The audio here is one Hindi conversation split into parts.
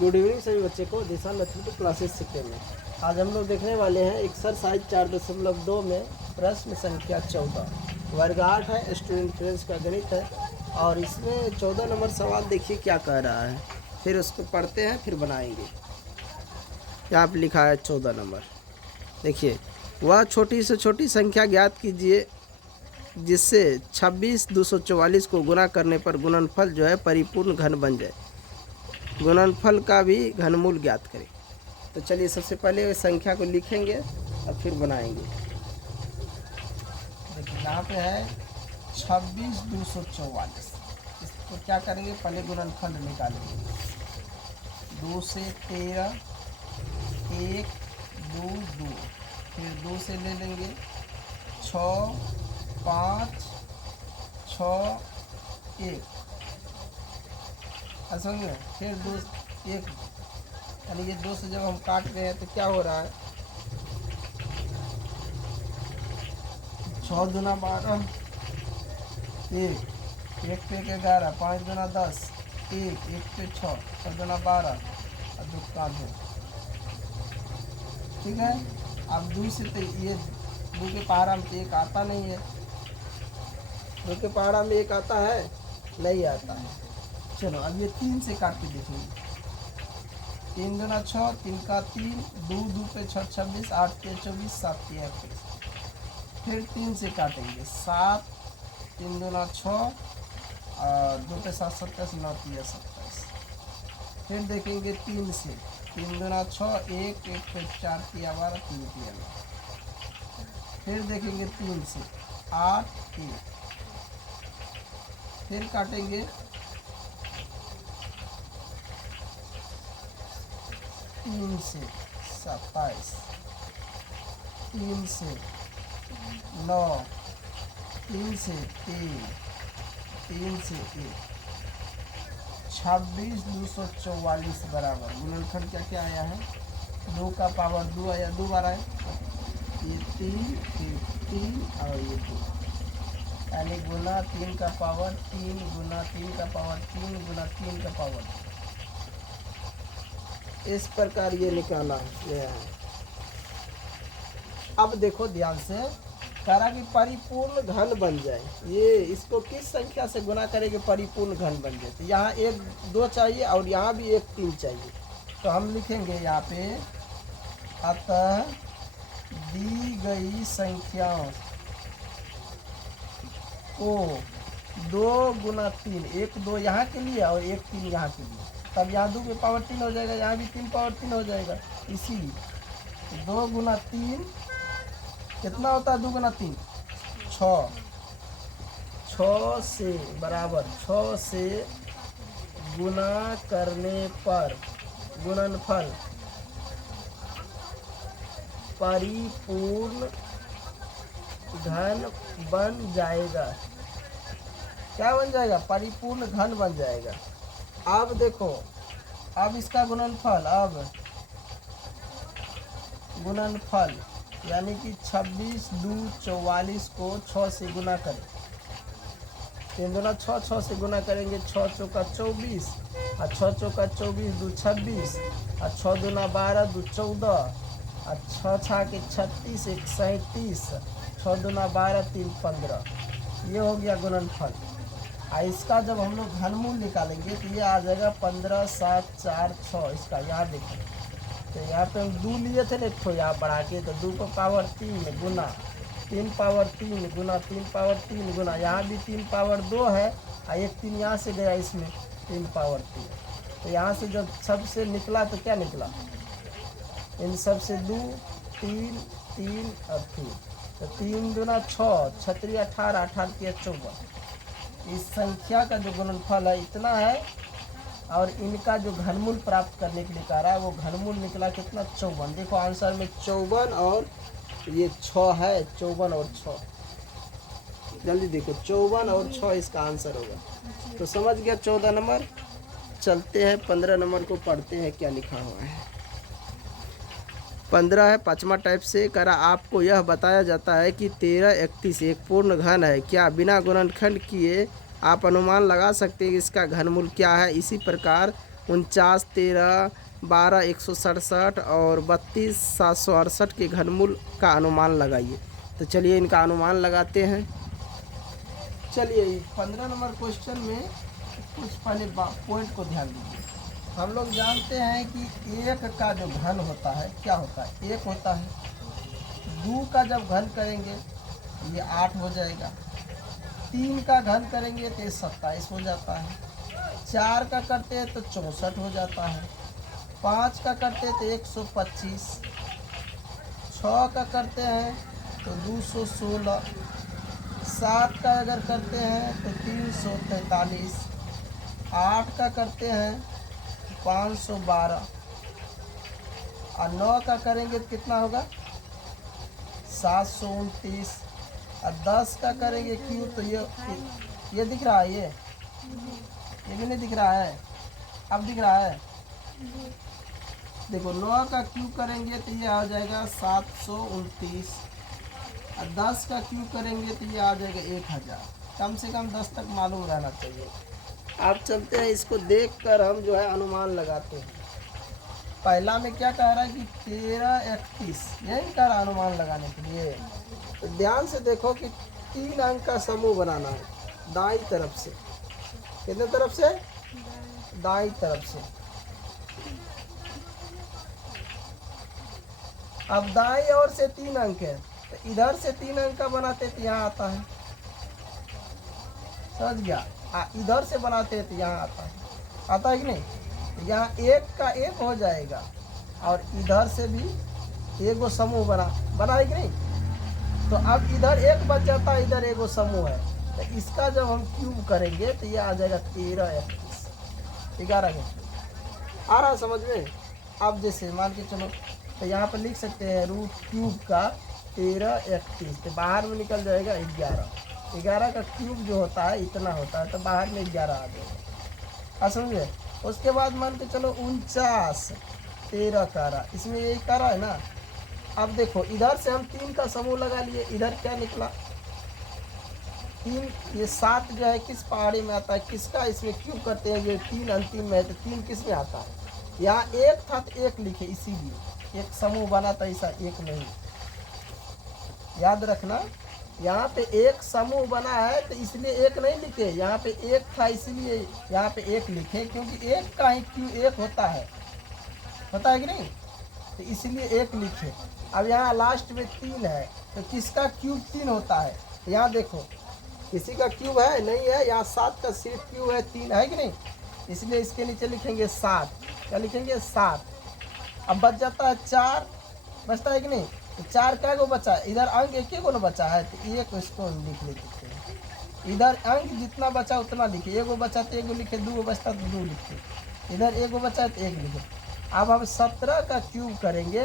गुड इवनिंग सभी बच्चे को दिशा मैथमेटिक्स क्लासेस सीखने में। आज हम लोग देखने वाले हैं एक्सरसाइज 4.2 में प्रश्न संख्या 14 वर्ग 8 है, स्टूडेंट फ्रेंड्स का गणित है। और इसमें 14 नंबर सवाल देखिए क्या कह रहा है, फिर उसको पढ़ते हैं फिर बनाएंगे। यहाँ पर लिखा है 14 नंबर, देखिए, वह छोटी से छोटी संख्या ज्ञात कीजिए जिससे 26 244 को गुणा करने पर गुणनफल जो है परिपूर्ण घन बन जाए। गुणनफल का भी घनमूल ज्ञात करें। तो चलिए सबसे पहले संख्या को लिखेंगे और फिर बनाएंगे। देखिए यहाँ पे है 26 244, इसको क्या करेंगे, पहले गुणनफल निकालेंगे। 2 से 13, 1 2 2, फिर 2 से ले लेंगे 6 5 6 1, समझ में, फिर 2 1, यानी ये 2 से जब हम काट रहे हैं तो क्या हो रहा है, 6 दूना 12, 1 पे 11, 5 दूना 10, 1 पे 6, 6 दूना 12 और 2 का 2। ठीक है, अब 2 से तो ये 2 के पहाड़ा में 1 आता नहीं है, 2 के पहाड़ा में 1 आता है, नहीं आता है। चलो अब ये 3 से काट के देखेंगे। 3 दूना 6, 3 का 3, 2 2 पे 6 26, 8 के 24, 7 के 21। फिर 3 से काटेंगे 7, 3 दूना 6 और 2 पे 7 27, 9 3 27। फिर देखेंगे 3 से, 3 दूना 6, 1 1 पे 4 3 12, 3 3 9। फिर देखेंगे 3 से 8 1, फिर काटेंगे 3 से 27, 3 से 9, 3 से 3, 3 से 1, 26 244 बराबर गुणनफल क्या क्या आया है, 2 का पावर 2 आया, 2 बार आए, ये 3 और ये 2, यानी गुना 3 का पावर 3 गुना 3 का पावर 3 गुना 3 का पावर 2। इस प्रकार ये निकाला है। अब देखो ध्यान से, कह रहा कि परिपूर्ण घन बन जाए। ये इसको किस संख्या से गुना करेंगे परिपूर्ण घन बन जाए, तो यहाँ 1 2 चाहिए और यहाँ भी 1 3 चाहिए। तो हम लिखेंगे यहाँ पे, अतः दी गई संख्याओं को 2 गुना 3, 1 2 यहाँ के लिए और 1 3 यहाँ के लिए, तब यहाँ 2 के पावर 3 हो जाएगा, यहाँ भी 3 पावर 3 हो जाएगा। इसीलिए 2 गुना 3 कितना होता है, 2 गुना 3 6, 6 से बराबर 6 से गुना करने पर गुणनफल परिपूर्ण घन बन जाएगा। क्या बन जाएगा, परिपूर्ण घन बन जाएगा। अब देखो, अब इसका गुणनफल, अब गुणनफल यानी कि 26 2 44 को 6 से गुना करें, 3 दूना 6, 6 से गुना करेंगे, 6 चौका 24 और 6 चौका 24 2 26 और 6 दूना 12 2 14 और 6 छा के 36 1 37, 6 दूना 12 3 15। ये हो गया गुणनफल। और इसका जब हम लोग घनमूल निकालेंगे तो ये आ जाएगा 15 7 4 6। इसका यहाँ देखो, तो यहाँ पे हम 2 लिए थे ना, तो यहाँ बढ़ा के, तो 2 को पावर 3 गुना 3 पावर 3 गुना 3 पावर 3 गुना, यहाँ भी 3 पावर 2 है और 1 3 यहाँ से गया, इसमें 3 पावर 3। तो यहाँ से जब सबसे निकला तो क्या निकला, इन सब से 2 3 3 और 3, तो 3 दूना 6, 36 18 18 के 54। इस संख्या का जो गुणनफल है इतना है, और इनका जो घनमूल प्राप्त करने के लिए कह रहा है वो घनमूल निकला कितना, 54। देखो आंसर में 54 और ये 6 है, 54 और 6, जल्दी देखो 54 और 6 इसका आंसर होगा। तो समझ गया 14 नंबर। चलते हैं 15 नंबर को पढ़ते हैं क्या लिखा हुआ है। 15 है, 5वां टाइप से करा, आपको यह बताया जाता है कि 13 31 एक पूर्ण घन है। क्या बिना गुणनखंड किए आप अनुमान लगा सकते हैं कि इसका घनमूल क्या है। इसी प्रकार 49, 13, 12, 167 और 32, 768 के घनमूल का अनुमान लगाइए। तो चलिए इनका अनुमान लगाते हैं। चलिए 15 नंबर क्वेश्चन में कुछ पहले पॉइंट को ध्यान दीजिए। हम लोग जानते हैं कि एक का जो घन होता है क्या होता है, एक होता है। 2 का जब घन करेंगे ये 8 हो जाएगा। 3 का घन करेंगे तो ये 27 हो जाता है। 4 का करते हैं तो 64 हो जाता है। 5 का करते हैं तो 125। 6 का करते हैं तो 216। 7 का अगर करते हैं तो 343। 8 का करते हैं 512 और 9 का करेंगे तो कितना होगा 729 और 10 का करेंगे क्यों तो ये दिख रहा है, ये भी नहीं दिख रहा है, अब दिख रहा है। देखो 9 का क्यूब करेंगे तो ये आ जाएगा 729 और 10 का क्यूब करेंगे तो ये आ जाएगा 1000। कम से कम 10 तक मालूम रहना चाहिए। आप चलते हैं, इसको देखकर हम जो है अनुमान लगाते हैं। पहला में क्या कह रहा है कि 13, 31 यही कह रहा अनुमान लगाने के लिए। तो ध्यान से देखो कि 3 अंक का समूह बनाना है दाईं तरफ से। कितने तरफ से? दाईं तरफ से। अब दाईं ओर से 3 अंक है तो इधर से 3 अंक का बनाते तो यहाँ आता है, समझ गया। इधर से बनाते तो यहाँ आता है कि नहीं। तो यहाँ 1 का 1 हो जाएगा और इधर से भी एगो समूह बना है कि नहीं। तो अब इधर 1 बच जाता है, इधर एगो समूह है। तो इसका जब हम क्यूब करेंगे तो ये आ जाएगा 13, 31, 11 के। आ रहा समझ में। अब जैसे मान के चलो तो यहाँ पर लिख सकते हैं रूट क्यूब का 13, 31 तो बाहर में निकल जाएगा 11। 11 का क्यूब जो होता है इतना होता है तो बाहर में 11 आ जाएगा। समझे। उसके बाद मान के चलो 49, 13 का रहा, इसमें यही का रहा है ना। अब देखो इधर से हम 3 का समूह लगा लिए, इधर क्या निकला 3। ये 7 जो है किस पहाड़ी में आता है, किसका इसमें क्यूब करते हैं, ये 3 अंतिम में है तो 3 किस में आता है। यहाँ 1 था तो 1 लिखे, इसीलिए एक समूह बना था, ऐसा 1 नहीं, याद रखना। यहाँ पे 1 समूह बना है तो इसलिए 1 नहीं लिखे, यहाँ पे 1 था इसलिए यहाँ पे 1 लिखे, क्योंकि 1 का ही क्यों 1 होता है कि नहीं, तो इसलिए 1 लिखे। अब यहाँ लास्ट में 3 है तो किसका क्यूब 3 होता है। यहाँ देखो किसी का क्यूब है नहीं है, यहाँ 7 का सिर्फ क्यूब है, 3 है कि नहीं, इसलिए इसके नीचे लिखेंगे 7। क्या लिखेंगे 7। अब बच जाता है 4, बचता है कि नहीं। तो 4 क्या गो बचा है, इधर अंक एक गो न बचा है तो 1 इसको लिख लेते हैं। इधर अंक जितना बचा उतना लिखे, 1 बचा तो 1 लिखे, 2 बचता तो 2 लिखे, इधर 1 बचा है तो 1 लिखे। अब हम 17 का क्यूब करेंगे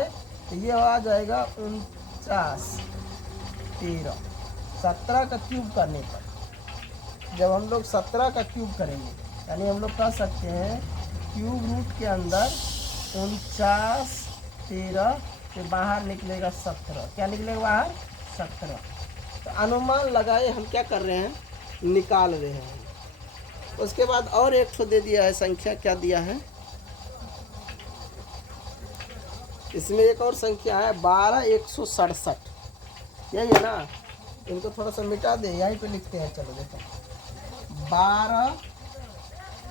तो ये आ जाएगा 49, 13। 17 का क्यूब करने पर जब हम लोग 17 का क्यूब करेंगे यानी हम लोग कह सकते हैं क्यूब रूट के अंदर 49, 13 के बाहर निकलेगा 17। क्या निकलेगा बाहर 17। तो अनुमान लगाए हम क्या कर रहे हैं, निकाल रहे हैं। उसके बाद और एक ठो दे दिया है संख्या, क्या दिया है इसमें एक और संख्या है 12, 167, यही है ना। इनको थोड़ा सा मिटा दे, यहीं पे लिखते हैं। चलो देखो 12,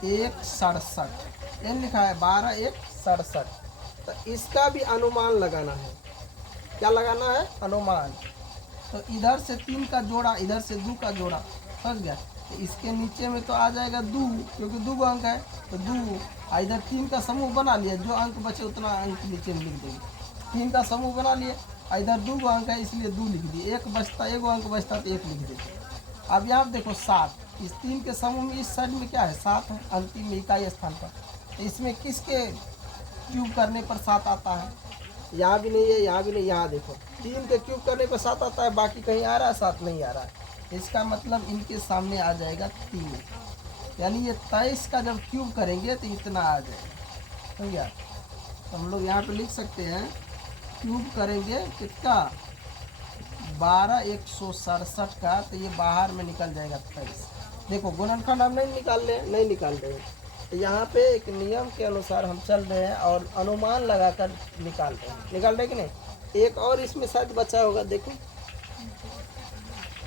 167 ये लिखा है 12, 167। तो इसका भी अनुमान लगाना है। क्या लगाना है, अनुमान। तो इधर से 3 का जोड़ा, इधर से 2 का जोड़ा, समझ गया। तो इसके नीचे में तो आ जाएगा 2, क्योंकि 2 अंक है तो 2। इधर 3 का समूह बना लिया, जो अंक बचे उतना अंक नीचे में लिख देंगे। 3 का समूह बना लिए, इधर 2 अंक है इसलिए 2 लिख दिए। 1 बचता, 1 अंक बचता तो 1 लिख देते। अब यहाँ देखो 7, इस 3 के समूह में इस साइड में क्या है 7 है, अंतिम में इकाई स्थान पर। तो इसमें किसके क्यूब करने पर 7 आता है, यहाँ भी नहीं है, यहाँ भी नहीं। यहाँ देखो 3 के क्यूब करने पर 7 आता है, बाकी कहीं आ रहा है 7 नहीं आ रहा है। इसका मतलब इनके सामने आ जाएगा 3, यानी ये 23 का जब क्यूब करेंगे तो इतना आ जाएगा, समझ गया। तो हम लोग यहाँ पे लिख सकते हैं क्यूब करेंगे कितना 12, 167 का, तो ये बाहर में निकल जाएगा 23। देखो गुणनखंड हम नहीं निकाल रहे, तो यहाँ पे एक नियम के अनुसार हम चल रहे हैं और अनुमान लगाकर निकाल रहे कि नहीं। एक और इसमें शायद बचा होगा, देखो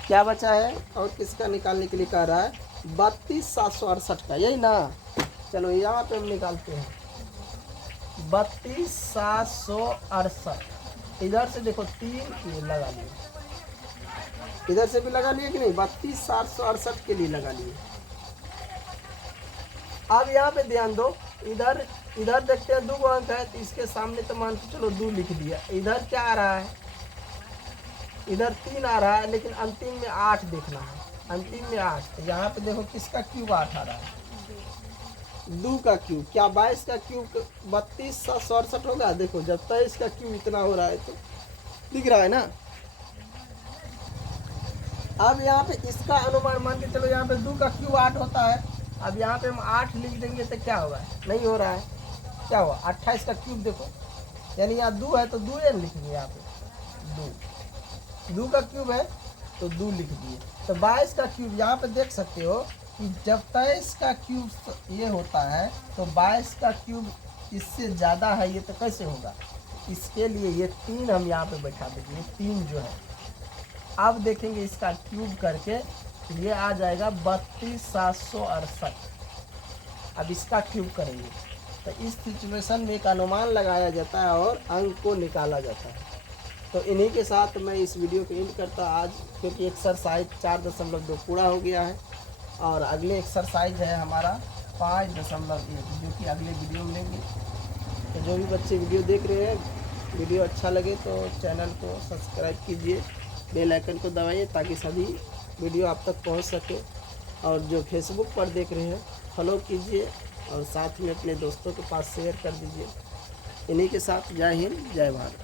क्या बचा है और किसका निकालने के लिए कह रहा है, 32,768 का, यही ना। चलो यहाँ पे हम निकालते हैं 32,768। इधर से देखो 3 ये लगा लिए, इधर से भी लगा लिए कि नहीं, 32,768 के लिए लगा लिए। अब यहाँ पे ध्यान दो, इधर देखते हैं 2 अंक है तो इसके सामने तो मान के चलो 2 लिख दिया। इधर क्या आ रहा है, इधर 3 आ रहा है, लेकिन अंतिम में 8 देखना है, अंतिम में 8। तो यहाँ पे देखो किसका क्यूब 8 आ रहा है, 2 का क्यूब। क्या 22 का क्यूब 32,768 होगा? देखो जब 23 का क्यूब इतना हो रहा है तो दिख रहा है ना। अब यहाँ पे इसका अनुमान मान के चलो, यहाँ पे 2 का क्यूब 8 होता है। अब यहाँ पे हम 8 लिख देंगे तो क्या होगा, नहीं हो रहा है, क्या हुआ, 28 का क्यूब देखो, यानी यहाँ 2 है तो 2 n लिखेंगे। यहाँ पे 2 का क्यूब है तो 2 लिख दिए। तो 22 का क्यूब यहाँ पे देख सकते हो कि जब 23 का क्यूब ये होता है तो 22 का क्यूब इससे ज़्यादा है, ये तो कैसे होगा। इसके लिए ये 3 हम यहाँ पे बैठा देंगे, 3 जो है। अब देखेंगे इसका क्यूब करके, ये आ जाएगा 32,768। अब इसका क्यूब करेंगे तो इस सिचुएशन में एक अनुमान लगाया जाता है और अंक को निकाला जाता है। तो इन्हीं के साथ मैं इस वीडियो को एंड करता आज, क्योंकि एक्सरसाइज 4.2 पूरा हो गया है और अगले एक्सरसाइज है हमारा 5.1, जो कि अगले वीडियो में लेंगे। तो जो भी बच्चे वीडियो देख रहे हैं, वीडियो अच्छा लगे तो चैनल को सब्सक्राइब कीजिए, बेल आइकन को दबाइए ताकि सभी वीडियो आप तक पहुंच सके। और जो फेसबुक पर देख रहे हैं फॉलो कीजिए और साथ में अपने दोस्तों के पास शेयर कर दीजिए। इन्हीं के साथ जय हिंद, जय भारत।